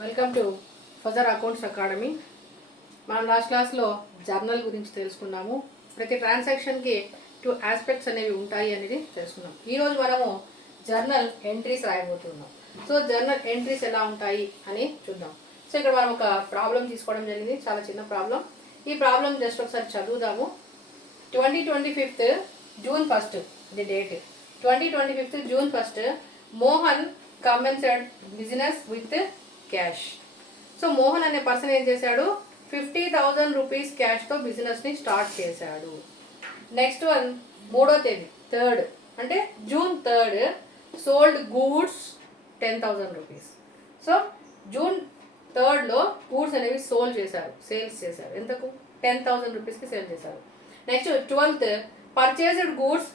Welcome to Fajr accounts academy. మనం last క్లాస్లో journal గురించి తెలుసుకున్నాము. ప్రతి ట్రాన్సాక్షన్కి 2 ఆస్పెక్ట్స్ అనేవి ఉంటాయి అనేది తెలుసుకున్నాం. ఈరోజు మనము జర్నల్ ఎంట్రీస్ రాయబోతున్నాం. సో జర్నల్ ఎంట్రీస్ ఎలా ఉంటాయి అని చూద్దాం. సో ఇక్కడ మనం ఒక ప్రాబ్లం తీసుకోవడం జరిగింది, చాలా చిన్న ప్రాబ్లం. ఈ ప్రాబ్లం జస్ట్ ఒకసారి చదువుదాము. 2025 జూన్ 1 ఇది date. 2025 June 1 Mohan commenced business with cash. So Mohan అనే పర్సన్ ఏం చేశాడు, 50,000 రూపీస్ క్యాష్తో బిజినెస్ని స్టార్ట్ చేశాడు. నెక్స్ట్ వన్ 3వ తేదీ 3rd అంటే June 3rd sold goods 10,000 rupees. So June 3rdలో గూడ్స్ అనేవి సేల్స్ చేశారు. ఎంతకు 10,000 రూపీస్కి సేల్ చేశారు. Next 12th purchased goods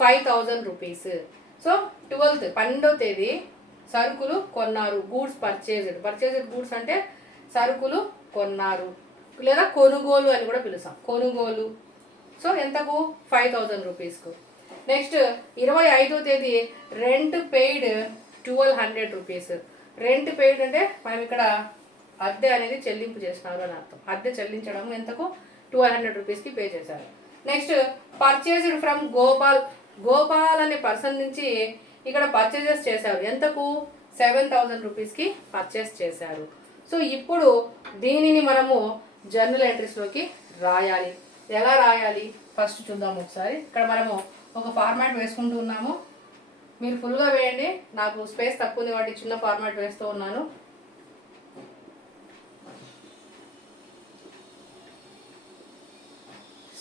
5,000 rupees. So 12వ తేదీ సరుకులు కొన్నారు. గూడ్స్ పర్చేజ్డ్ గూడ్స్ అంటే సరుకులు కొన్నారు లేదా కొనుగోలు అని కూడా పిలుస్తాం, కొనుగోలు. సో ఎంతకు 5,000 రూపీస్కు. నెక్స్ట్ 25వ తేదీ rent paid 1,200 rupees. Rent paid అంటే మనం ఇక్కడ అద్దె అనేది చెల్లింపు చేస్తున్నారు అని అర్థం. అద్దె చెల్లించడం ఎంతకు 1,200 రూపీస్కి పే చేశారు. నెక్స్ట్ పర్చేజ్డ్ ఫ్రమ్ గోపాల్ అనే పర్సన్ నుంచి ఇక్కడ పర్చేజెస్ చేశారు. ఎంతకు 7,000 రూపీస్కి పర్చేస్ చేశారు. సో ఇప్పుడు దీనిని మనము జర్నల్ ఎంట్రీస్లోకి రాయాలి. ఎలా రాయాలి ఫస్ట్ చూద్దాము ఒకసారి. ఇక్కడ మనము ఒక ఫార్మాట్ వేసుకుంటూ ఉన్నాము. మీరు ఫుల్గా వేయండి, నాకు స్పేస్ తక్కువ ఉంది కాబట్టి చిన్న ఫార్మాట్ వేస్తూ ఉన్నాను.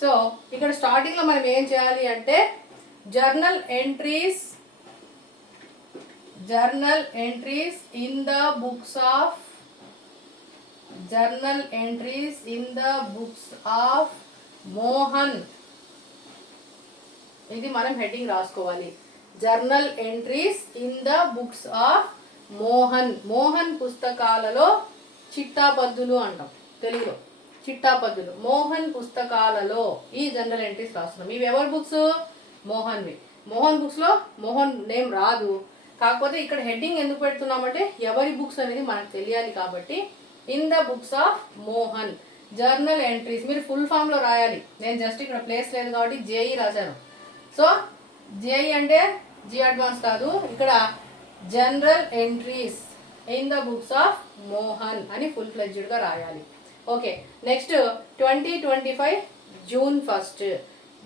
సో ఇక్కడ స్టార్టింగ్లో మనం ఏం చేయాలి అంటే journal entries in the books of Mohan. ఇది మనం హెడ్డింగ్ రాసుకోవాలి. Journal entries in the books of Mohan పుస్తకాలలో చిట్టాపద్దులు అంటాం తెలుగులో. చిట్టాపద్దులు మోహన్ పుస్తకాలలో ఈ జర్నల్ ఎంట్రీస్ రాస్తున్నాం. ఇవి ఎవరి బుక్స్? మోహన్వి. మోహన్ బుక్స్లో మోహన్ నేమ్ రాదు, కాకపోతే ఇక్కడ హెడ్డింగ్ ఎందుకు పెడుతున్నామంటే ఎవరి బుక్స్ అనేది మనకు తెలియాలి కాబట్టి in the books of Mohan journal entries. మీరు ఫుల్ ఫామ్లో రాయాలి. నేను జస్ట్ ఇక్కడ ప్లేస్ లేదు కాబట్టి జేఈ రాశాను. సో జేఈ అంటే జీ అడ్వాన్స్ కాదు, ఇక్కడ general entries in the books of Mohan అని ఫుల్ ఫ్లెడ్జ్డ్గా రాయాలి. Okay. Next 2025 June 1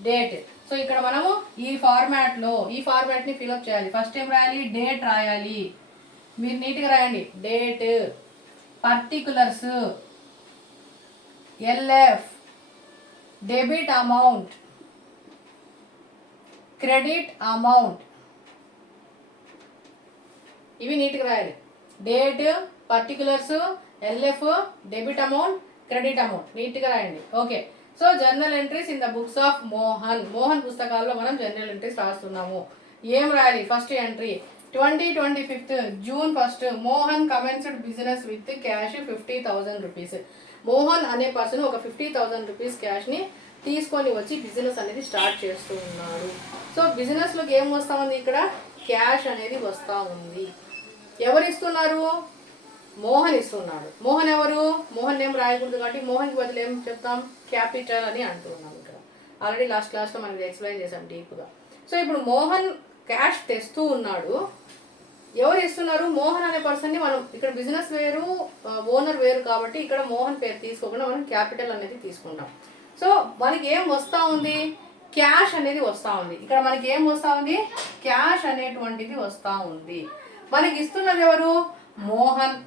date. So ఇక్కడ మనము ఈ ఫార్మాట్ని ఫిల్అప్ చేయాలి. ఫస్ట్ ఏం రాయాలి? డేట్ రాయాలి. మీరు నీట్గా రాయండి. Date, particulars, LF, debit amount, credit amount, ఇవి నీట్గా రాయాలి. Date, particulars, LF, debit amount, credit amount నీట్గా రాయండి. Okay. So journal entries in the books of Mohan పుస్తకాల్లో మనం జర్నల్ ఎంట్రీస్ రాస్తున్నాము. ఏం రాయాలి? First entry 2025 June 1 Mohan commenced business with cash 50,000 rupees. Mohan అనే పర్సన్ ఒక 50,000 రూపీస్ క్యాష్ని తీసుకొని వచ్చి బిజినెస్ అనేది స్టార్ట్ చేస్తూ ఉన్నాడు. సో బిజినెస్లోకి ఏం వస్తూ ఉంది? ఇక్కడ క్యాష్ అనేది వస్తూ ఉంది. ఎవరు ఇస్తున్నారు? మోహన్ ఇస్తున్నాడు. మోహన్ ఎవరు? మోహన్ నేమ్ రాయకూడదు కాబట్టి మోహన్కి బదులు ఏం చెప్తాం? క్యాపిటల్ అని అంటున్నాం. ఇక్కడ ఆల్రెడీ లాస్ట్ క్లాస్లో మనం ఎక్స్ప్లెయిన్ చేసాం డీప్గా. సో ఇప్పుడు మోహన్ క్యాష్ తెస్తూ ఉన్నాడు. ఎవరు ఇస్తున్నారు? మోహన్ అనే పర్సన్ని మనం ఇక్కడ బిజినెస్ వేరు, ఓనర్ వేరు కాబట్టి ఇక్కడ మోహన్ పేరు తీసుకోకుండా మనం క్యాపిటల్ అనేది తీసుకుంటాం. సో మనకి ఏం వస్తూ ఉంది? క్యాష్ అనేది వస్తూ ఉంది. ఇక్కడ మనకి ఏం వస్తూ ఉంది? క్యాష్ అనేటువంటిది వస్తూ ఉంది. మనకి ఇస్తున్నది ఎవరు? మోహన్.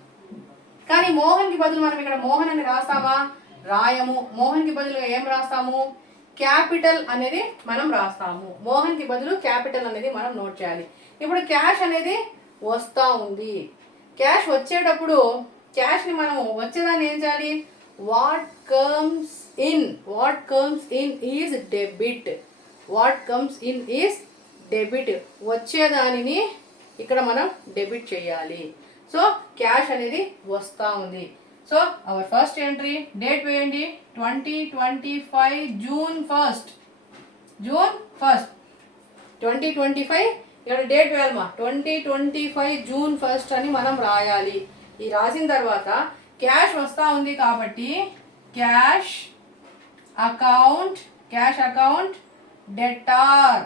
కానీ మోహన్కి బదులు మనం ఇక్కడ మోహన్ అని రాస్తామా? రాయము. మోహన్కి బదులు ఏం రాస్తాము? క్యాపిటల్ అనేది మనం రాస్తాము. మోహన్కి బదులు క్యాపిటల్ అనేది మనం నోట్ చేయాలి. ఇప్పుడు క్యాష్ అనేది వస్తూ ఉంది. క్యాష్ వచ్చేటప్పుడు క్యాష్ని మనం వచ్చేదాన్ని ఏం చేయాలి? What comes in is debit. వచ్చేదానిని ఇక్కడ మనం డెబిట్ చేయాలి. సో క్యాష్ అనేది వస్తూ ఉంది. So our first entry date వేయండి 2025 జూన్ 1 2025 ఇక్కడ డేట్ వేయాలమ్మా 2025 జూన్ 1 అని మనం రాయాలి. ఈ రాసిన తర్వాత క్యాష్ వస్తూ ఉంది కాబట్టి cash account debtor,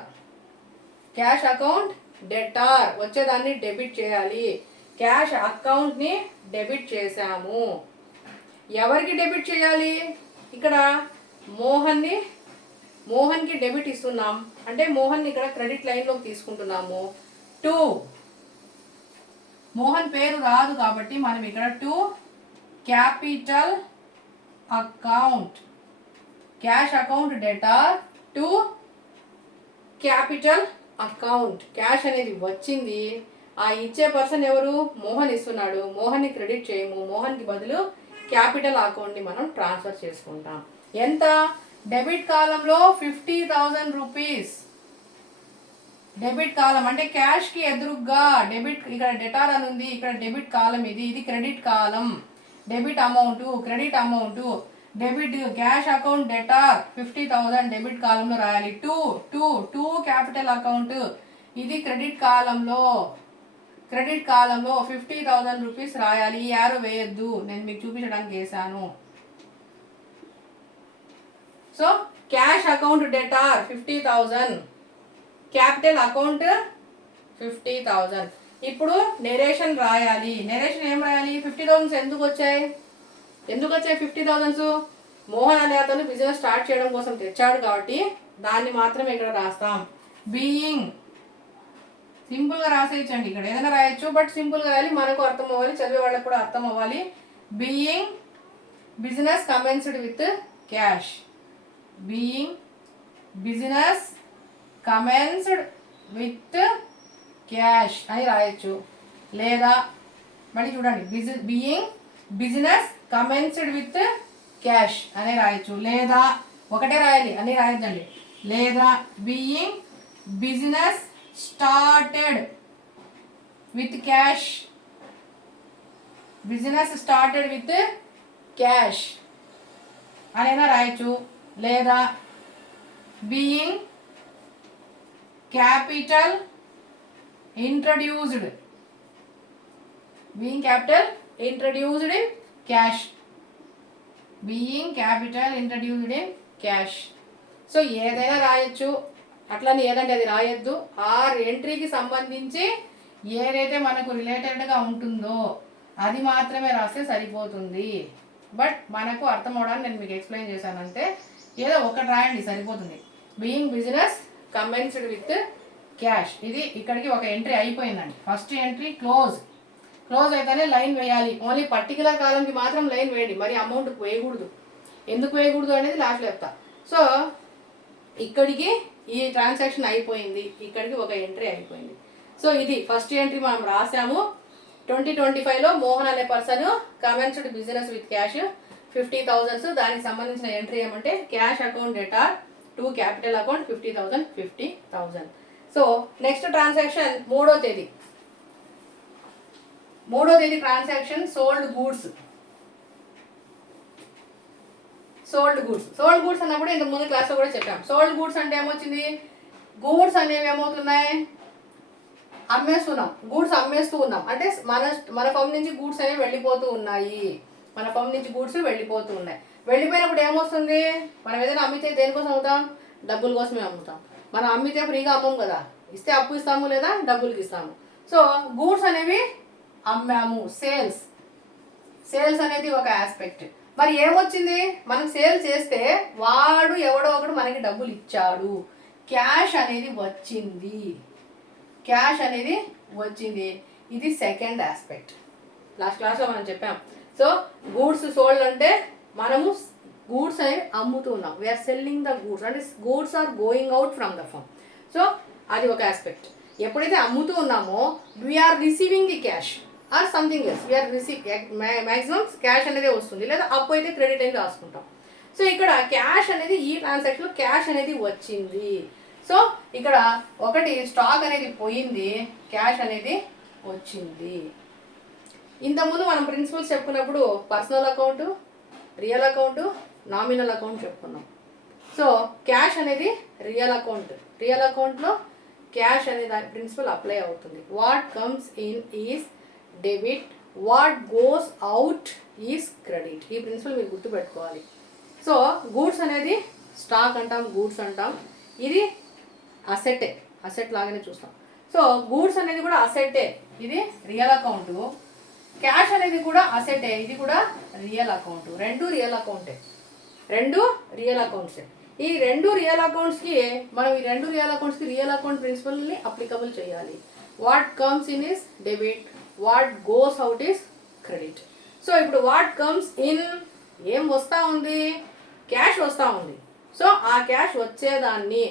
cash account debtor వచ్చేదాన్ని డెబిట్ చేయాలి. క్యాష్ అకౌంట్ని డెబిట్ చేసాము. ఎవరికి డెబిట్ చేయాలి? ఇక్కడ మోహన్కి డెబిట్ ఇస్తున్నాం అంటే మోహన్ ఇక్కడ క్రెడిట్ లైన్లోకి తీసుకుంటున్నాము. టు మోహన్ పేరు రాదు కాబట్టి మనం ఇక్కడ to capital account, cash account debtor to capital account. Cash అనేది వచ్చింది, ఆ ఇచ్చే పర్సన్ ఎవరు? మోహన్ ఇస్తున్నాడు. మోహన్ని క్రెడిట్ చేయము, మోహన్కి బదులు క్యాపిటల్ అకౌంట్ని మనం ట్రాన్స్ఫర్ చేసుకుంటాం. ఎంత? డెబిట్ కాలంలో 50,000 రూపీస్. డెబిట్ కాలం అంటే క్యాష్కి ఎదురుగ్గా డెబిట్, ఇక్కడ డెటార్ అని ఉంది, ఇక్కడ డెబిట్ కాలం ఇది credit column. Debit amount, credit amount, debit cash account debtor 50,000 debit కాలంలో రాయాలి. టూ క్యాపిటల్ అకౌంట్ ఇది క్రెడిట్ కాలంలో 50,000 రూపీస్ రాయాలి. ఈ యారో వేయద్దు, నేను మీకు చూపించడానికి వేసాను. So cash account debtor 50,000, capital account 50,000. ఇప్పుడు నెరేషన్ రాయాలి. నెరేషన్ ఏం రాయాలి? 50,000 ఎందుకు వచ్చాయి 50,000? మోహన్ అనే అతను బిజినెస్ స్టార్ట్ చేయడం కోసం తెచ్చాడు కాబట్టి దాన్ని మాత్రమే ఇక్కడ రాస్తాం. బీయింగ్ సింపుల్గా రాసేయచ్చండి, ఇక్కడ ఏదైనా రాయొచ్చు, బట్ సింపుల్గా రాయాలి, మనకు అర్థం అవ్వాలి, చదివే వాళ్ళకి కూడా అర్థం అవ్వాలి. Being business commenced with cash, being business commenced with cash అని రాయొచ్చు. లేదా మళ్ళీ చూడండి, being business commenced with cash అని రాయొచ్చు. లేదా ఒకటే రాయాలి, అన్నీ రాయొద్దండి. లేదా being business started with cash, business started with cash అనైనా రాయొచ్చు. లేదా being capital introduced in cash, being capital introduced in cash. So ఏదైనా రాయొచ్చు, అట్లని ఏదంటే అది రాయొద్దు. ఆ ఎంట్రీకి సంబంధించి ఏదైతే మనకు రిలేటెడ్గా ఉంటుందో అది మాత్రమే రాస్తే సరిపోతుంది. బట్ మనకు అర్థం అవడానికి నేను మీకు ఎక్స్ప్లెయిన్ చేశానంటే ఏదో ఒకటి రాయండి సరిపోతుంది. Being business commenced with cash, ఇది ఇక్కడికి ఒక ఎంట్రీ అయిపోయిందండి. ఫస్ట్ ఎంట్రీ క్లోజ్ అయితేనే లైన్ వేయాలి. ఓన్లీ పర్టికులర్ కాలంకి మాత్రం లైన్ వేయండి, మరి అమౌంట్ వేయకూడదు. ఎందుకు వేయకూడదు అనేది లాస్ట్లో చెప్తా. సో ఇక్కడికి ఈ ట్రాన్సాక్షన్ అయిపోయింది, ఇక్కడికి ఒక ఎంట్రీ అయిపోయింది. సో ఇది ఫస్ట్ ఎంట్రీ మనం రాసాము. 2025లో మోహన్ అనే person commenced business with cash 50,000. దానికి సంబంధించిన ఎంట్రీ ఏమంటే cash account debtor to capital account 50,000. So next transaction 3వ తేదీ ట్రాన్సాక్షన్ సోల్డ్ గూడ్స్ అన్నప్పుడు ఇంతకు ముందు క్లాస్లో కూడా చెప్పాం. సోల్డ్ గూడ్స్ అంటే ఏమొచ్చింది? గూడ్స్ అనేవి ఏమవుతున్నాయి? అమ్మేస్తున్నాం, గూడ్స్ అమ్మేస్తూ ఉన్నాం. అంటే మన ఫర్మ్ నుంచి గూడ్స్ అనేవి వెళ్ళిపోతూ ఉన్నాయి. వెళ్ళిపోయినప్పుడు ఏమొస్తుంది? మనం ఏదైనా అమ్మితే దేనికోసం అమ్ముతాం? డబ్బుల కోసమే అమ్ముతాం. మనం అమ్మితే ఫ్రీగా అమ్మం కదా, ఇస్తే అప్పు ఇస్తాము లేదా డబ్బులకి ఇస్తాము. సో గూడ్స్ అనేవి అమ్మాము, సేల్స్ అనేది ఒక ఆస్పెక్ట్. మరి ఏమొచ్చింది? మనం సేల్ చేస్తే వాడు ఎవడో ఒకడు మనకి డబ్బులు ఇచ్చాడు, క్యాష్ అనేది వచ్చింది. ఇది సెకండ్ ఆస్పెక్ట్, లాస్ట్ క్లాస్లో మనం చెప్పాం. సో గూడ్స్ సోల్డ్ అంటే మనము గూడ్స్ అనేవి అమ్ముతూ ఉన్నాం. వీఆర్ సెల్లింగ్ ద గూడ్స్, అంటే goods are going out from the firm. So అది ఒక ఆస్పెక్ట్. ఎప్పుడైతే అమ్ముతూ ఉన్నామో we are receiving the cash or something else, we are maximum cash అనేది వస్తుంది, లేదా అప్పు అయితే క్రెడిట్ అనేది రాసుకుంటాం. సో ఇక్కడ క్యాష్ అనేది ఈ ట్రాన్సాక్షన్లో క్యాష్ అనేది వచ్చింది. సో ఇక్కడ ఒకటి స్టాక్ అనేది పోయింది, క్యాష్ అనేది వచ్చింది. ఇంతకుముందు మనం ప్రిన్సిపల్స్ చెప్పుకున్నప్పుడు personal account, real account, nominal account చెప్పుకున్నాం. సో క్యాష్ అనేది రియల్ అకౌంట్లో క్యాష్ అనే దాని ప్రిన్సిపల్ అప్లై అవుతుంది. What comes in is debit, what goes out is credit. ఈ ప్రిన్సిపల్ మీరు గుర్తుపెట్టుకోవాలి. సో గూడ్స్ అనేది స్టాక్ అంటాం, గూడ్స్ అంటాం, ఇది అసెట్టే, అసెట్ లాగానే చూస్తాం. సో గూడ్స్ అనేది కూడా అసెట్టే, ఇది రియల్ అకౌంట్. క్యాష్ అనేది కూడా అసెట్టే, ఇది కూడా రియల్ అకౌంట్. రెండు రియల్ అకౌంటే, రెండు రియల్ అకౌంట్సే. ఈ రెండు రియల్ అకౌంట్స్కి మనం ఈ రెండు రియల్ అకౌంట్స్కి రియల్ అకౌంట్ ప్రిన్సిపల్ని అప్లికబుల్ చేయాలి. What comes in is debit, what goes out is credit. So ఇప్పుడు వాట్ కమ్స్ ఇన్ ఏం వస్తూ ఉంది, క్యాష్ వస్తూ ఉంది. సో ఆ క్యాష్ వచ్చేదాన్ని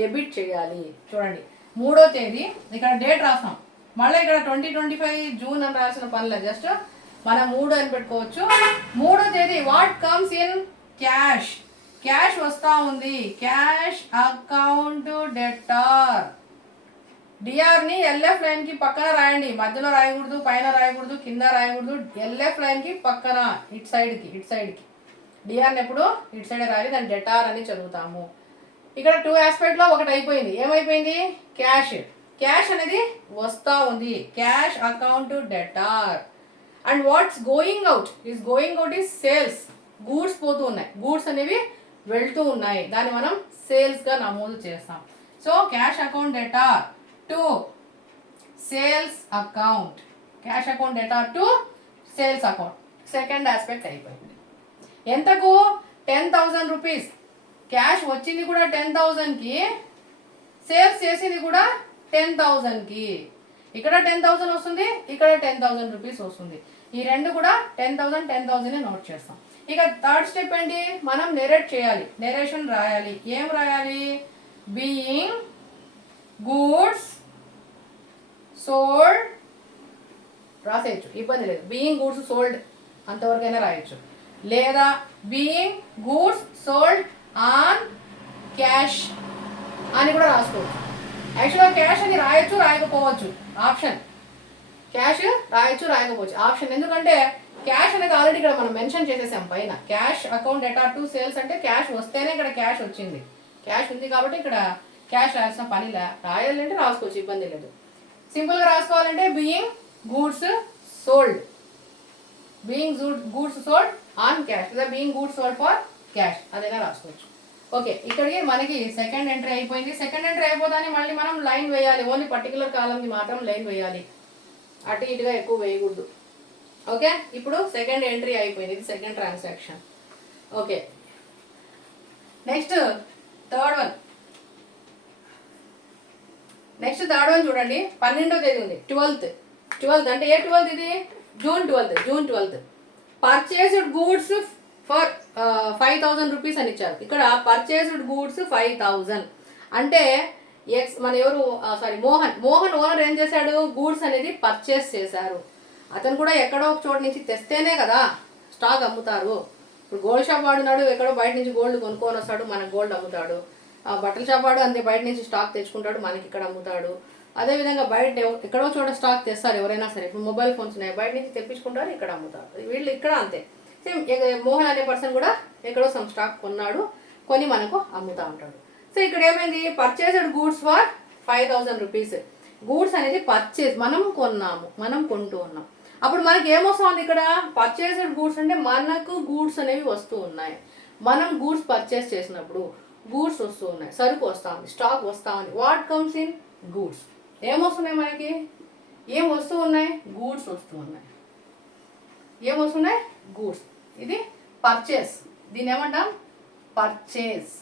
డెబిట్ చేయాలి. చూడండి 3వ తేదీ ఇక్కడ డేట్ రాస్తాం, మళ్ళీ ఇక్కడ 2025 జూన్ అని రాసిన పనిలే, జస్ట్ మనం 3 అని పెట్టుకోవచ్చు. 3వ తేదీ what comes in cash, cash వస్తూ ఉంది. క్యాష్ అకౌంట్ డెటార్, డిఆర్ని ఎల్ఎఫ్ లైన్కి పక్కన రాయండి, మధ్యలో రాయకూడదు, పైన రాయకూడదు, కింద రాయకూడదు. ఎల్ఎఫ్ లైన్కి పక్కన ఇటు సైడ్కి డిఆర్ని ఎప్పుడు ఇటు సైడ్ రాయాలి, దాన్ని డెటార్ అని చదువుతాము. ఇక్కడ 2 ఆస్పెక్ట్లో ఒకటి అయిపోయింది. ఏమైపోయింది, క్యాష్, క్యాష్ అనేది వస్తూ ఉంది, cash account debtor. And what's going out is sales, goods పోతూ ఉన్నాయి, గూడ్స్ అనేవి వెళ్తూ ఉన్నాయి, దాన్ని మనం సేల్స్గా నమోదు చేస్తాం. So cash account debtor to sales account, cash account debtor to sales account. Second aspect అయిపోయింది. ఎంతకు 10,000 రూపీస్, క్యాష్ వచ్చింది కూడా 10,000కి, సేల్స్ చేసింది కూడా 10,000కి. ఇక్కడ 10,000 వస్తుంది, ఇక్కడ 10,000 రూపీస్ వస్తుంది. ఈ రెండు కూడా 10,000 నోట్ చేస్తాం. ఇక థర్డ్ స్టెప్ ఏంటి, మనం నెరేట్ చేయాలి, నెరేషన్ రాయాలి. ఏం రాయాలి, బీయింగ్ గూడ్స్ సోల్డ్ రాసేయచ్చు, ఇబ్బంది లేదు. బీయింగ్ గూడ్స్ సోల్డ్ అంతవరకైనా రాయొచ్చు, లేదా being goods sold on cash అని కూడా రాసుకోవచ్చు. యాక్చువల్గా క్యాష్ అని రాయొచ్చు, రాయకపోవచ్చు, ఆప్షన్. క్యాష్ రాయొచ్చు, రాయకపోవచ్చు, ఆప్షన్. ఎందుకంటే క్యాష్ అనేది ఆల్రెడీ ఇక్కడ మనం మెన్షన్ చేసేసాం పైన. Cash account debtor to sales అంటే క్యాష్ వస్తేనే ఇక్కడ క్యాష్ వచ్చింది, క్యాష్ ఉంది కాబట్టి ఇక్కడ క్యాష్ రాయాల్సిన పని రాయాలంటే రాసుకోవచ్చు, ఇబ్బంది లేదు. సింపుల్గా రాసుకోవాలంటే being goods sold, being goods sold on cash, లేదా being goods sold for cash, అదైనా రాసుకోవచ్చు. ఓకే, ఇక్కడికి మనకి సెకండ్ ఎంట్రీ అయిపోయింది. సెకండ్ ఎంట్రీ అయిపోతానే మళ్ళీ మనం లైన్ వేయాలి, ఓన్లీ పర్టికులర్ కాలంకి మాత్రం లైన్ వేయాలి, అటు ఇటుగా ఎక్కువ వేయకూడదు. ఓకే, ఇప్పుడు సెకండ్ ఎంట్రీ అయిపోయింది, ఇది second transaction. Okay, next third one చూడండి. 12వ తేదీ ఉంది, 12th అంటే ఏ 12th ఇది, June 12th. Purchased goods for 5,000 rupees అని ఇచ్చారు. ఇక్కడ పర్చేస్డ్ గూడ్స్ 5,000 అంటే మన ఎవరు, మోహన్ ఓనర్ ఏం చేశాడు, గూడ్స్ అనేది పర్చేస్ చేశారు. అతను కూడా ఎక్కడో ఒక చోట నుంచి తెస్తేనే కదా స్టాక్ అమ్ముతారు. ఇప్పుడు గోల్డ్ షాప్ వాడున్నాడు, ఎక్కడో బయట నుంచి గోల్డ్ కొనుక్కొని వస్తాడు, మనకు గోల్డ్ అమ్ముతాడు. బట్టల షాప్ వాడు అంతే, బయట నుంచి స్టాక్ తెచ్చుకుంటాడు, మనకి ఇక్కడ అమ్ముతాడు. అదేవిధంగా బయట ఎక్కడో చోట స్టాక్ తెస్తారు ఎవరైనా సరే. ఇప్పుడు మొబైల్ ఫోన్స్ ఉన్నాయి, బయట నుంచి తెప్పించుకుంటారు, ఇక్కడ అమ్ముతారు. వీళ్ళు ఇక్కడ అంతే సేమ్. మోహన్ అనే పర్సన్ కూడా ఎక్కడో సమ్ స్టాక్ కొన్నాడు, కొని మనకు అమ్ముతూ ఉంటాడు. సో ఇక్కడ ఏమైంది, purchased goods for 5,000 rupees. Goods అనేది పర్చేస్, మనం కొన్నాము, మనం కొంటూ ఉన్నాం. అప్పుడు మనకి ఏమొస్తుంది ఇక్కడ, పర్చేస్డ్ గూడ్స్ అంటే మనకు గూడ్స్ అనేవి వస్తూ ఉన్నాయి. మనం గూడ్స్ పర్చేస్ చేసినప్పుడు గూడ్స్ వస్తూ ఉన్నాయి, సరుకు వస్తూ ఉంది, స్టాక్ వస్తూ ఉంది. వాట్ కమ్స్ ఇన్ గూడ్స్, ఏమొస్తున్నాయి మనకి, ఏం వస్తూ ఉన్నాయి, గూడ్స్ వస్తూ ఉన్నాయి. ఏం వస్తున్నాయి, గూడ్స్. ఇది పర్చేస్, దీన్ని ఏమంటాం, పర్చేస్.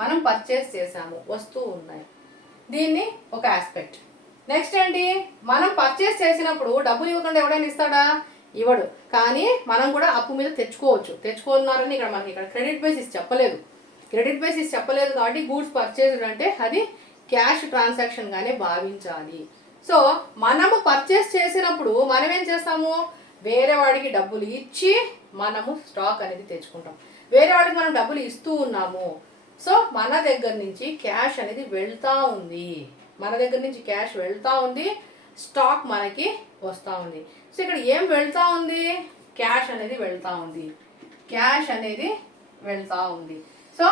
మనం పర్చేస్ చేసాము, వస్తూ ఉన్నాయి. దీన్ని ఒక ఆస్పెక్ట్. నెక్స్ట్ ఏంటి, మనం పర్చేస్ చేసినప్పుడు డబ్బులు ఇవ్వకుండా ఎవడైనా ఇస్తాడా, ఇవ్వడు. కానీ మనం కూడా అప్పు మీద తెచ్చుకోన్నారని ఇక్కడ మనకి ఇక్కడ క్రెడిట్ బేసిస్ చెప్పలేదు కాబట్టి గూడ్స్ పర్చేస్డ్ అంటే అది క్యాష్ ట్రాన్సాక్షన్గానే భావించాలి. సో మనము పర్చేస్ చేసినప్పుడు మనం ఏం చేస్తాము, వేరే వాడికి డబ్బులు ఇచ్చి మనము స్టాక్ అనేది తెచ్చుకుంటాం. వేరే వాడికి మనం డబ్బులు ఇస్తూ ఉన్నాము. సో మన దగ్గర నుంచి క్యాష్ అనేది వెళ్తూ ఉంది, స్టాక్ మనకి వస్తూ ఉంది. సో ఇక్కడ ఏం వెళ్తూ ఉంది, క్యాష్ అనేది వెళ్తూ ఉంది. సో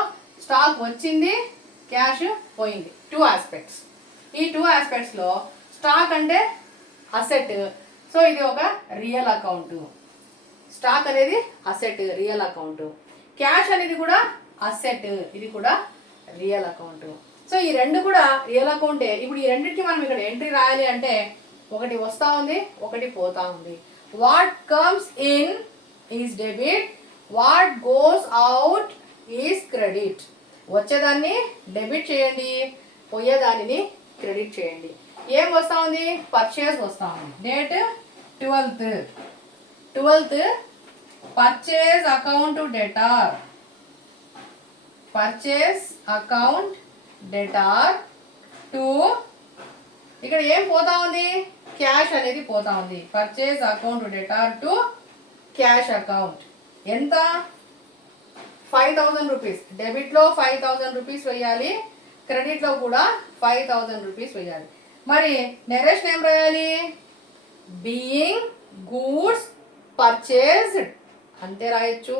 స్టాక్ వచ్చింది, క్యాష్ పోయింది. 2 ఆస్పెక్ట్స్. ఈ 2 ఆస్పెక్ట్స్లో స్టాక్ అంటే అసెట్, సో ఇది ఒక రియల్ అకౌంట్. స్టాక్ అనేది అసెట్, రియల్ అకౌంట్. క్యాష్ అనేది కూడా అసెట్, ఇది కూడా రియల్ అకౌంట్. సో ఈ రెండు కూడా రియల్ అకౌంటే. ఇప్పుడు ఈ రెండింటికి మనం ఇక్కడ ఎంట్రీ రాయాలి అంటే ఒకటి వస్తూ ఉంది, ఒకటి పోతా ఉంది. What comes in is debit, what goes out is credit. వచ్చేదాన్ని డెబిట్ చేయండి, పోయేదానిని క్రెడిట్ చేయండి. ఏం వస్తూ ఉంది? పర్చేస్ వస్తూ ఉంది. Date 12th purchase account debtor, purchase account debtor to, ఇక్కడ ఏం పోతా ఉంది? క్యాష్ అనేది పోతా ఉంది. Purchase account debtor to cash account. ఎంత? 5,000 రూపీస్. డెబిట్లో 5,000 రూపీస్ వేయాలి, క్రెడిట్లో కూడా 5,000 రూపీస్ వేయాలి. మరి నెరేషన్ ఏం రాయాలి? బీయింగ్ గూడ్స్ పర్చేస్డ్ అంతే రాయొచ్చు,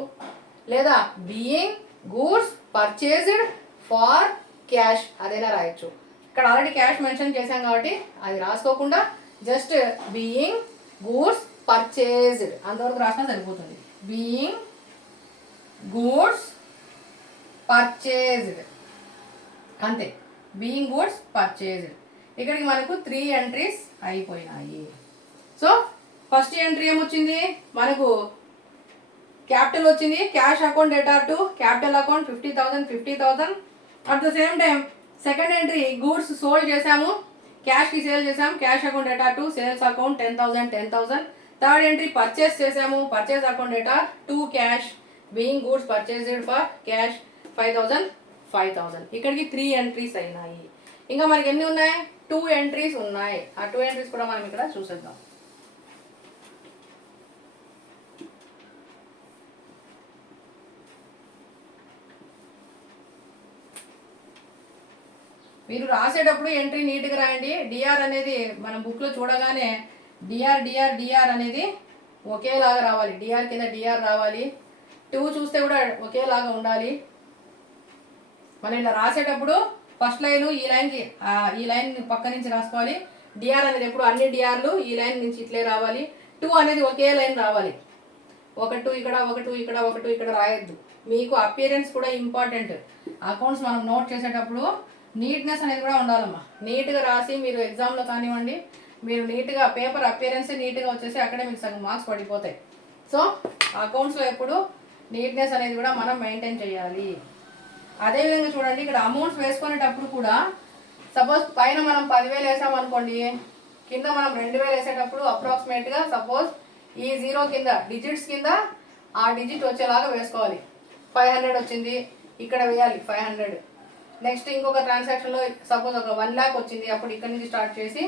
లేదా being goods purchased for cash అదైనా రాయొచ్చు. ఇక్కడ ఆల్రెడీ క్యాష్ మెన్షన్ చేశాం కాబట్టి అది రాసుకోకుండా జస్ట్ బీయింగ్ గూడ్స్ పర్చేస్డ్ అంతవరకు రాసినా సరిపోతుంది. బీయింగ్ గూడ్స్ పర్చేస్డ్ అంతే, బీయింగ్ గూడ్స్ పర్చేస్డ్. ఇక్కడికి మనకు 3 ఎంట్రీస్ అయిపోయినాయి. సో ఫస్ట్ ఎంట్రీ ఏమొచ్చింది మనకు? క్యాపిటల్ వచ్చింది. Cash account debtor to capital account 50,000. At the same time second entry goods sold చేసాము, క్యాష్కి సేల్ చేసాము, cash account debtor to sales account 10,000. Third entry purchase చేసాము, purchase account debtor to cash, being goods purchased for cash 5,000. ఇక్కడికి 3 entries అయినాయి. ఇంకా మనకి ఎన్ని ఉన్నాయి? 2 ఎంట్రీస్ ఉన్నాయి. ఆ 2 ఎంట్రీస్ కూడా మనం ఇక్కడ చూసేద్దాం. మీరు రాసేటప్పుడు ఎంట్రీ నీట్గా రాయండి. డిఆర్ అనేది మనం బుక్లో చూడగానే డిఆర్ అనేది ఒకేలాగా రావాలి. డిఆర్ కింద డిఆర్ రావాలి. 2 చూస్తే కూడా ఒకేలాగా ఉండాలి. మనం ఇలా రాసేటప్పుడు ఫస్ట్ లైన్ ఈ లైన్ పక్క నుంచి రాసుకోవాలి. డిఆర్ అనేది ఎప్పుడు అన్ని డిఆర్లు ఈ లైన్ నుంచి ఇట్లే రావాలి. 2 అనేది ఒకే లైన్ రావాలి. 1 ఇక్కడ, 1 ఇక్కడ, 1 ఇక్కడ రాయొద్దు. మీకు అపియరెన్స్ కూడా ఇంపార్టెంట్. అకౌంట్స్ మనం నోట్ చేసేటప్పుడు నీట్నెస్ అనేది కూడా ఉండాలమ్మా. నీట్గా రాసి మీరు ఎగ్జామ్లో కానివ్వండి, మీరు నీట్గా పేపర్ అపియరెన్స్ నీట్గా వచ్చేసి అక్కడే మీకు సగం మార్క్స్ పడిపోతాయి. సో అకౌంట్స్లో ఎప్పుడు నీట్నెస్ అనేది కూడా మనం మెయింటైన్ చేయాలి. అదేవిధంగా చూడండి, ఇక్కడ అమౌంట్స్ వేసుకునేటప్పుడు కూడా సపోజ్ పైన మనం 10,000 వేసామనుకోండి, కింద మనం 2,000 వేసేటప్పుడు అప్రాక్సిమేట్గా సపోజ్ ఈ 0 కింద డిజిట్స్ కింద ఆ డిజిట్ వచ్చేలాగా వేసుకోవాలి. 500 వచ్చింది, ఇక్కడ వేయాలి 500. నెక్స్ట్ ఇంకొక ట్రాన్సాక్షన్లో సపోజ్ ఒక 1 lakh వచ్చింది, అప్పుడు ఇక్కడ నుంచి స్టార్ట్ చేసి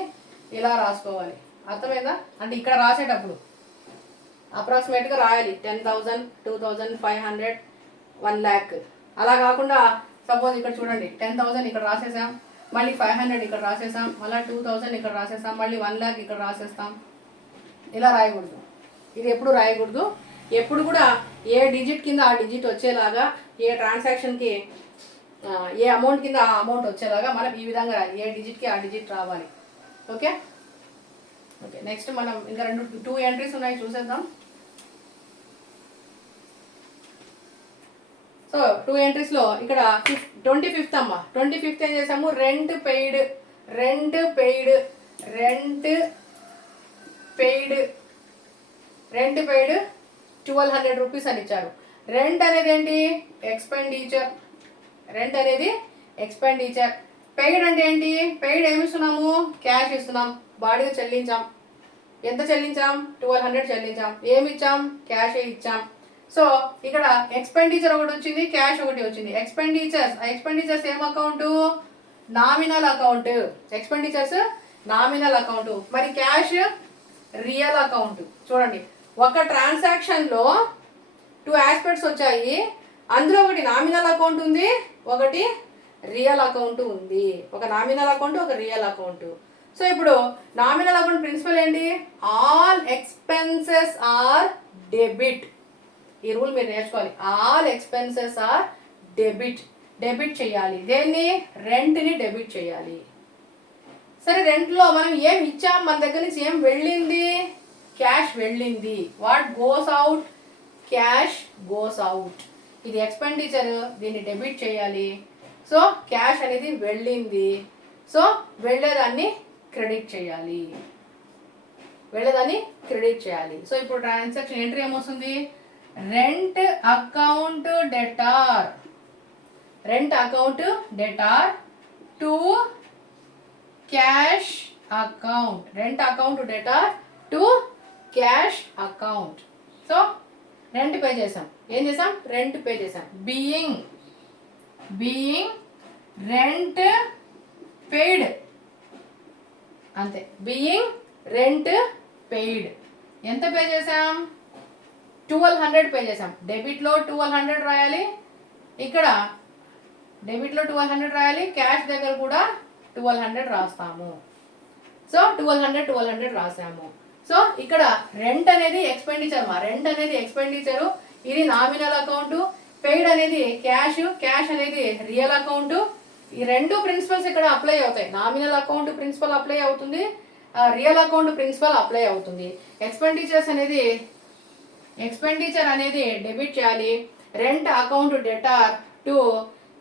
ఇలా రాసుకోవాలి. అర్థమైందా? అంటే ఇక్కడ రాసేటప్పుడు అప్రాక్సిమేట్గా రాయాలి. 10,000, 2,000, 500, 1 lakh. అలా కాకుండా సపోజ్ ఇక్కడ చూడండి 10,000 ఇక్కడ రాసేసాం, మళ్ళీ 500 ఇక్కడ రాసేసాం, మళ్ళీ 2,000 ఇక్కడ రాసేసాం, మళ్ళీ 1 lakh ఇక్కడ రాసేస్తాం. ఇలా రాయకూడదు. ఇది ఎప్పుడు రాయకూడదు. ఎప్పుడు కూడా ఏ డిజిట్ కింద ఆ డిజిట్ వచ్చేలాగా, ఏ ట్రాన్సాక్షన్కి ఏ అమౌంట్ కింద ఆ అమౌంట్ వచ్చేలాగా మనం ఈ విధంగా ఏ డిజిట్కి ఆ డిజిట్ రావాలి. ఓకే. నెక్స్ట్ మనం ఇంకా 2 ఎంట్రీస్ ఉన్నాయి, చూసేద్దాం. సో 2 ఎంట్రీస్లో ఇక్కడ 25th అమ్మ. 25th ఏం చేసాము? రెంట్ పెయిడ్ 1,200 రూపీస్ అని ఇచ్చారు. రెంట్ అనేది ఏంటి? ఎక్స్పెండిచర్. రెంట్ అనేది ఎక్స్పెండిచర్. పెయిడ్ అంటే ఏంటి? పెయిడ్ ఏమి ఇస్తున్నాము? క్యాష్ ఇస్తున్నాం, బాడీగా చెల్లించాం. ఎంత చెల్లించాం? 1,200 చెల్లించాం. ఏమి ఇచ్చాం? క్యాష్ ఇచ్చాం. సో ఇక్కడ ఎక్స్పెండిచర్ ఒకటి వచ్చింది, క్యాష్ ఒకటి వచ్చింది. ఎక్స్పెండిచర్స్ ఏం account? Nominal account. Expenditures nominal account. మరి క్యాష్ రియల్ అకౌంట్. చూడండి, ఒక ట్రాన్సాక్షన్లో 2 ఆస్పెక్ట్స్ వచ్చాయి. అందులో ఒకటి నామినల్ అకౌంట్ ఉంది, ఒకటి రియల్ అకౌంట్ ఉంది. ఒక నామినల్ అకౌంట్, ఒక రియల్ అకౌంట్. సో ఇప్పుడు నామినల్ అకౌంట్ ప్రిన్సిపల్ ఏంటి? All expenses are debit. ఈ రూల్ మీరు నేర్చుకోవాలి. ఆల్ ఎక్స్పెన్సెస్ ఆర్ డెబిట్ చేయాలి. దేన్ని? రెంట్ని డెబిట్ చేయాలి. సరే, రెంట్లో మనం ఏం ఇచ్చాం, మన దగ్గర నుంచి ఏం వెళ్ళింది? క్యాష్ వెళ్ళింది. What goes out? Cash goes out. ఇది ఎక్స్పెండిచర్, దీన్ని డెబిట్ చేయాలి. సో క్యాష్ అనేది వెళ్ళింది, సో వెళ్ళేదాన్ని క్రెడిట్ చేయాలి, వెళ్ళేదాన్ని క్రెడిట్ చేయాలి. సో ఇప్పుడు ట్రాన్సాక్షన్ ఎంట్రీ ఏమొస్తుంది? Rent account debtor, rent account debtor to cash account, rent account debtor to cash account. So rent pay చేసాం. ఏం చేసాం? రెంట్ పే చేసాం. బీయింగ్ రెంట్ పెయిడ్, అంతే. Being rent paid. ఎంత పే చేసాం? 1200 పే చేసాం. డెబిట్లో 1200 రాయాలి, ఇక్కడ డెబిట్లో 1200 రాయాలి, క్యాష్ దగ్గర కూడా 1200 రాస్తాము. సో 1200 రాసాము. సో ఇక్కడ రెంట్ అనేది ఎక్స్పెండిచర్ మా, రెంట్ అనేది ఎక్స్పెండిచరు, ఇది నామినల్ అకౌంట్, పెయిడ్ అనేది క్యాష్, క్యాష్ అనేది రియల్ అకౌంట్. ఈ రెండు ప్రిన్సిపల్స్ ఇక్కడ అప్లై అవుతాయి. నామినల్ అకౌంట్ ప్రిన్సిపల్ అప్లై అవుతుంది, రియల్ అకౌంట్ ప్రిన్సిపల్ అప్లై అవుతుంది. ఎక్స్పెండిచర్ అనేది డెబిట్ చేయాలి. Rent account debtor to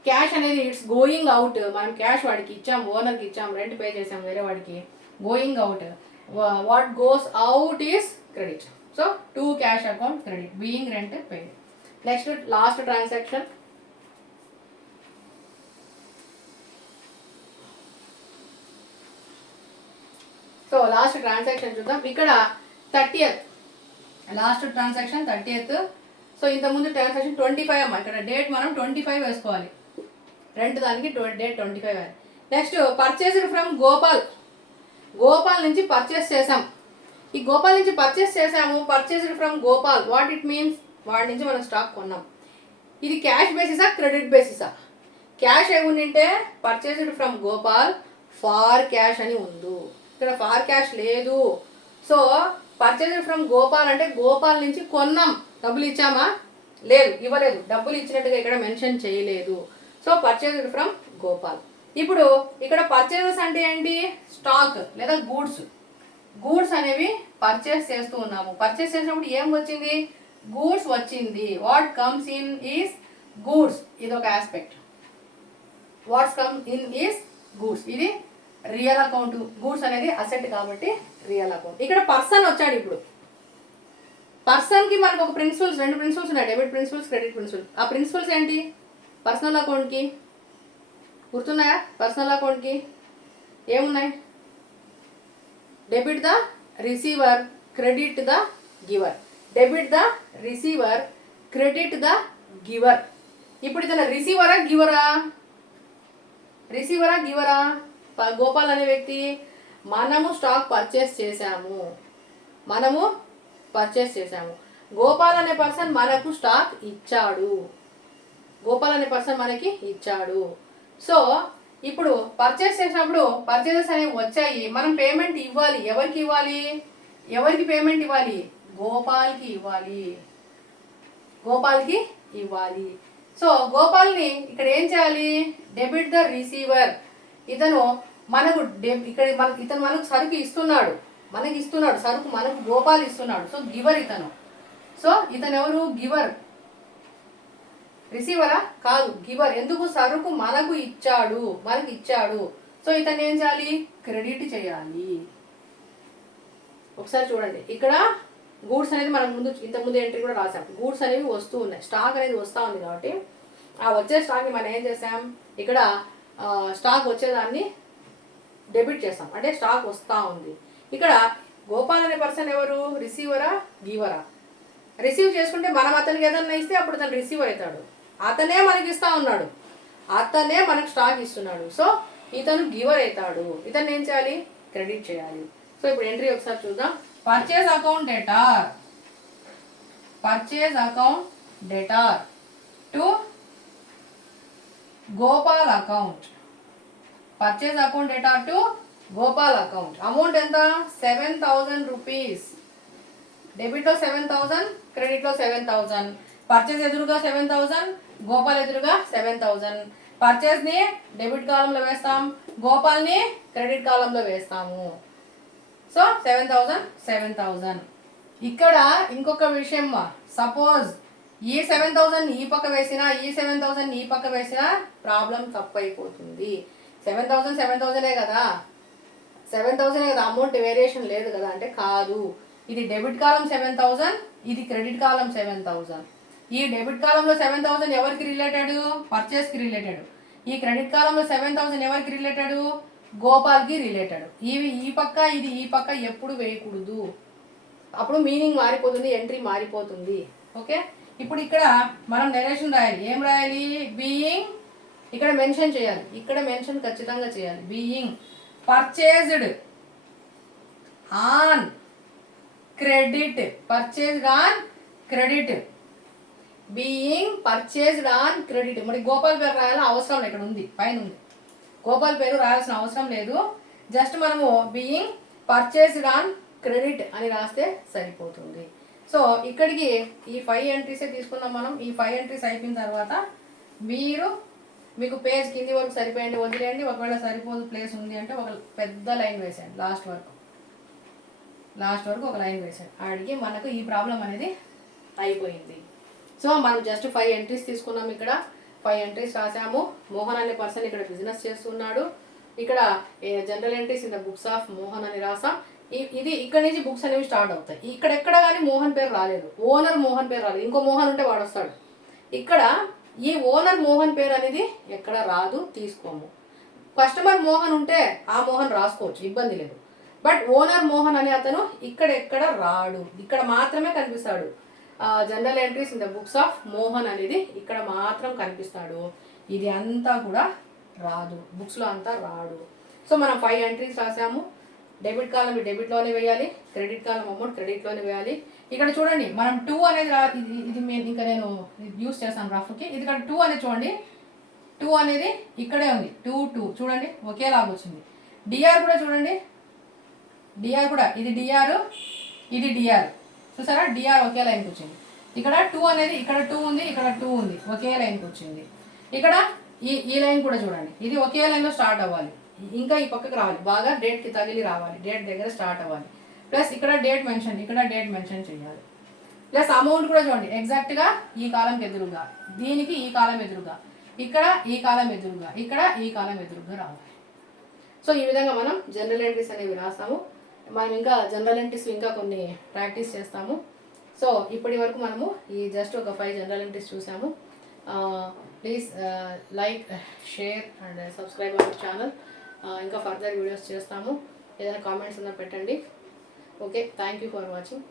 cash అనేది ఇట్స్ గోయింగ్ అవుట్. మనం క్యాష్ వాడికి ఇచ్చాం, ఓనర్కి ఇచ్చాం, రెంట్ పే చేసాం వేరే వాడికి, going out. What goes out is credit. So to cash account credit, being rent paid. Next last transaction. So last transaction చూద్దాం. ఇక్కడ 30th, last transaction 30th. So ఇంతకుముందు ట్రాన్సాక్షన్ 25 అమ్మా, ఇక్కడ డేట్ మనం 25 వేసుకోవాలి, రెంట్ దానికి date 25. Next purchased from Gopal, Gopal నుంచి purchase చేసాం. ఈ గోపాల్ నుంచి పర్చేస్ చేసాము, purchased from Gopal. What it means? వాడి నుంచి మనం స్టాక్ కొన్నాం. ఇది క్యాష్ బేసిసా క్రెడిట్ బేసిసా? క్యాష్ అయి ఉండింటే purchased from Gopal far cash అని ఉంది, ఇక్కడ ఫార్ క్యాష్ లేదు. సో పర్చేస్డ్ ఫ్రమ్ గోపాల్ అంటే గోపాల్ నుంచి కొన్నాం, డబ్బులు ఇచ్చామా? లేదు, ఇవ్వలేదు, డబ్బులు ఇచ్చినట్టుగా ఇక్కడ మెన్షన్ చేయలేదు. So purchased from Gopal. ఇప్పుడు ఇక్కడ పర్చేసెస్ అంటే ఏంటి? స్టాక్ లేదా గూడ్స్, గూడ్స్ అనేవి పర్చేస్ చేస్తూ ఉన్నాము. పర్చేస్ చేసినప్పుడు ఏం వచ్చింది? గూడ్స్ వచ్చింది. What comes in is goods, ఇది ఒక aspect. What's come in is goods, ఇది రియల్ అకౌంట్. గూడ్స్ అనేది అసెట్ కాబట్టి రియల్ అకౌంట్. ఇక్కడ పర్సన్ వచ్చాడు. ఇప్పుడు పర్సన్కి మనకు ఒక ప్రిన్సిపల్స్, రెండు ప్రిన్సిపల్స్ ఉన్నాయి, డెబిట్ ప్రిన్సిపల్స్, క్రెడిట్ ప్రిన్సిపల్స్. ఆ ప్రిన్సిపల్స్ ఏంటి? పర్సనల్ అకౌంట్కి గుర్తున్నాయా? పర్సనల్ అకౌంట్కి ఏమున్నాయి? Debit the receiver, credit the giver. Debit the receiver, credit the giver. ఇప్పుడు ఇతను రిసీవరా గివరా? రిసీవరా గివరా? గోపాల్ అనే వ్యక్తి, మనము స్టాక్ పర్చేస్ చేసాము, మనము పర్చేస్ చేసాము. గోపాల్ అనే పర్సన్ మనకు స్టాక్ ఇచ్చాడు, గోపాల్ అనే పర్సన్ మనకి ఇచ్చాడు. సో ఇప్పుడు పర్చేస్ చేసినప్పుడు పర్చేసెస్ అనేవి వచ్చాయి, మనం పేమెంట్ ఇవ్వాలి. ఎవరికి ఇవ్వాలి? ఎవరికి పేమెంట్ ఇవ్వాలి? గోపాల్కి ఇవ్వాలి, గోపాల్కి ఇవ్వాలి. సో గోపాల్ని ఇక్కడ ఏం చేయాలి? Debit the receiver. ఇతను మనకు ఇక్కడ ఇతను మనకు సరుకు ఇస్తున్నాడు, మనకి ఇస్తున్నాడు సరుకు, మనకు గోపాల్ ఇస్తున్నాడు. సో గివర్ ఇతను. సో ఇతను ఎవరు? గివర్. రిసీవరా? కాదు, గివర్. ఎందుకు? సరుకు మనకు ఇచ్చాడు, మనకి ఇచ్చాడు. సో ఇతను ఏం చేయాలి? క్రెడిట్ చేయాలి. ఒకసారి చూడండి, ఇక్కడ గూడ్స్ అనేది మనం ఇంతకుముందు ఎంట్రీ కూడా రాసాం. గూడ్స్ అనేవి వస్తూ ఉన్నాయి, స్టాక్ అనేది వస్తూ ఉంది కాబట్టి ఆ వచ్చే స్టాక్ని మనం ఏం చేసాం? ఇక్కడ స్టాక్ వచ్చేదాన్ని డెబిట్ చేస్తాం, అంటే స్టాక్ వస్తూ ఉంది. ఇక్కడ గోపాల్ అనే పర్సన్ ఎవరు? రిసీవరా గివరా? రిసీవ్ చేసుకుంటే మనం అతనికి ఏదన్నా ఇస్తే అప్పుడు తను రిసీవర్ అవుతాడు. అతనే మనకి ఇస్తా ఉన్నాడు, అతనే మనకు స్టాక్ ఇస్తున్నాడు. సో ఇతను గివర్ అవుతాడు. ఇతను ఏం చేయాలి? క్రెడిట్ చేయాలి. సో ఇప్పుడు ఎంట్రీ ఒకసారి చూద్దాం. Purchase account debtor, purchase account debtor to Gopal account. Purchase account debtor to Gopal account. Amount ఎంత? 7,000 రూపీస్. డెబిట్లో 7,000, క్రెడిట్లో 7,000. పర్చేస్ ఎదురుగా 7,000, గోపాల్ ఎదురుగా 7,000. పర్చేస్ని డెబిట్ కాలంలో వేస్తాం, గోపాల్ని క్రెడిట్ కాలంలో వేస్తాము. సో 7,000, 7,000. ఇక్కడ ఇంకొక విషయం, సపోజ్ ఈ 7,000 ఈ పక్క వేసినా ఈ 7,000 ఈ పక్క వేసినా ప్రాబ్లం తప్పు అయిపోతుంది. 7,000 కదా, 7,000 కదా, అమౌంట్ వేరియేషన్ లేదు కదా అంటే కాదు. ఇది డెబిట్ కాలం 7,000, ఇది క్రెడిట్ కాలం 7,000. ఈ డెబిట్ కాలంలో 7,000 ఎవరికి రిలేటెడ్? పర్చేస్కి రిలేటెడ్. ఈ క్రెడిట్ కాలంలో 7,000 ఎవరికి రిలేటెడ్? గోపాల్కి రిలేటెడ్. ఇవి ఈ పక్క ఇది ఈ పక్క ఎప్పుడు వేయకూడదు, అప్పుడు మీనింగ్ మారిపోతుంది, ఎంట్రీ మారిపోతుంది. ఓకే, ఇప్పుడు ఇక్కడ మనం డైరెక్షన్ రాయాలి. ఏం రాయాలి? బీయింగ్, ఇక్కడ మెన్షన్ చేయాలి, ఇక్కడ మెన్షన్ ఖచ్చితంగా చేయాలి. Being purchased on credit, purchased on credit, being purchased on credit. మరి గోపాల్ పేరు రాయాలా అవసరం లేదు, ఇక్కడ ఉంది పైన ఉంది. గోపాల్ పేరు రాయాల్సిన అవసరం లేదు, జస్ట్ మనము బీయింగ్ పర్చేజ్డ్ ఆన్ క్రెడిట్ అని రాస్తే సరిపోతుంది. సో ఇక్కడికి ఈ 5 ఎంట్రీసే తీసుకుందాం మనం. ఈ 5 ఎంట్రీస్ అయిపోయిన తర్వాత మీకు పేజ్ కింది వరకు సరిపోయండి, వదిలేయండి. ఒకవేళ సరిపోదు ప్లేస్ ఉంది అంటే ఒక పెద్ద లైన్ వేసేయండి, లాస్ట్ వరకు ఒక లైన్ వేసాడు. ఆడికి మనకు ఈ ప్రాబ్లం అనేది అయిపోయింది. సో మనం జస్ట్ 5 ఎంట్రీస్ తీసుకున్నాం. ఇక్కడ 5 ఎంట్రీస్ రాసాము. మోహన్ అనే పర్సన్ ఇక్కడ బిజినెస్ చేస్తున్నాడు. ఇక్కడ general entries in the books of Mohan అని రాసాం. ఇది ఇక్కడ నుంచి బుక్స్ అనేవి స్టార్ట్ అవుతాయి. ఇక్కడ ఎక్కడ కానీ మోహన్ పేరు రాలేదు, ఓనర్ మోహన్ పేరు రాలేదు. ఇంకో మోహన్ ఉంటే వాడు వస్తాడు. ఇక్కడ ఈ ఓనర్ మోహన్ పేరు అనేది ఎక్కడ రాదు, తీసుకోము. కస్టమర్ మోహన్ ఉంటే ఆ మోహన్ రాసుకోవచ్చు, ఇబ్బంది లేదు. బట్ ఓనర్ మోహన్ అనే అతను ఇక్కడ రాడు, ఇక్కడ మాత్రమే కనిపిస్తాడు. General entries in the books of Mohan అనేది ఇక్కడ మాత్రం కనిపిస్తాడు. ఇది అంతా కూడా రాదు, బుక్స్లో అంతా రాడు. సో మనం 5 ఎంట్రీస్ రాసాము. డెబిట్ కాలం డెబిట్లోనే వేయాలి, క్రెడిట్ కాలం అమౌంట్ క్రెడిట్లోనే వేయాలి. ఇక్కడ చూడండి మనం 2 అనేది ఇది ఇంకా నేను యూస్ చేస్తాను రఫ్కి. ఇది ఇక్కడ 2 అనేది చూడండి, 2 అనేది ఇక్కడే ఉంది. 2 చూడండి ఒకేలాగా వచ్చింది. డిఆర్ కూడా చూడండి, డిఆర్ కూడా ఇది డిఆర్ చూసారా, డిఆర్ ఒకే లైన్కి వచ్చింది. ఇక్కడ 2 అనేది ఇక్కడ 2 ఉంది, ఇక్కడ 2 ఉంది, ఒకే లైన్కి వచ్చింది. ఇక్కడ ఈ లైన్ కూడా చూడండి, ఇది ఒకే లైన్లో స్టార్ట్ అవ్వాలి, ఇంకా ఈ పక్కకు రావాలి, బాగా డేట్కి తగిలి రావాలి, డేట్ దగ్గర స్టార్ట్ అవ్వాలి. ప్లస్ ఇక్కడ డేట్ మెన్షన్ చేయాలి. ప్లస్ అమౌంట్ కూడా చూడండి ఎగ్జాక్ట్గా ఈ కాలంకి ఎదురుగా, దీనికి ఈ కాలం ఎదురుగా, ఇక్కడ ఈ కాలం ఎదురుగా, ఇక్కడ ఈ కాలం ఎదురుగా రావాలి. సో ఈ విధంగా మనం జనరల్ ఎంట్రీస్ అనేవి రాస్తాము. మనం ఇంకా జనరల్ ఎంట్రీస్ ఇంకా కొన్ని ప్రాక్టీస్ చేస్తాము. సో ఇప్పటి వరకు మనము ఈ జస్ట్ ఒక 5 జనరల్ ఎంట్రీస్ చూసాము. Please like, share and subscribe our channel. ఇంకా ఫర్దర్ వీడియోస్ చేస్తాము. ఏదైనా కామెంట్స్ ఉన్నా పెట్టండి. Okay, thank you for watching.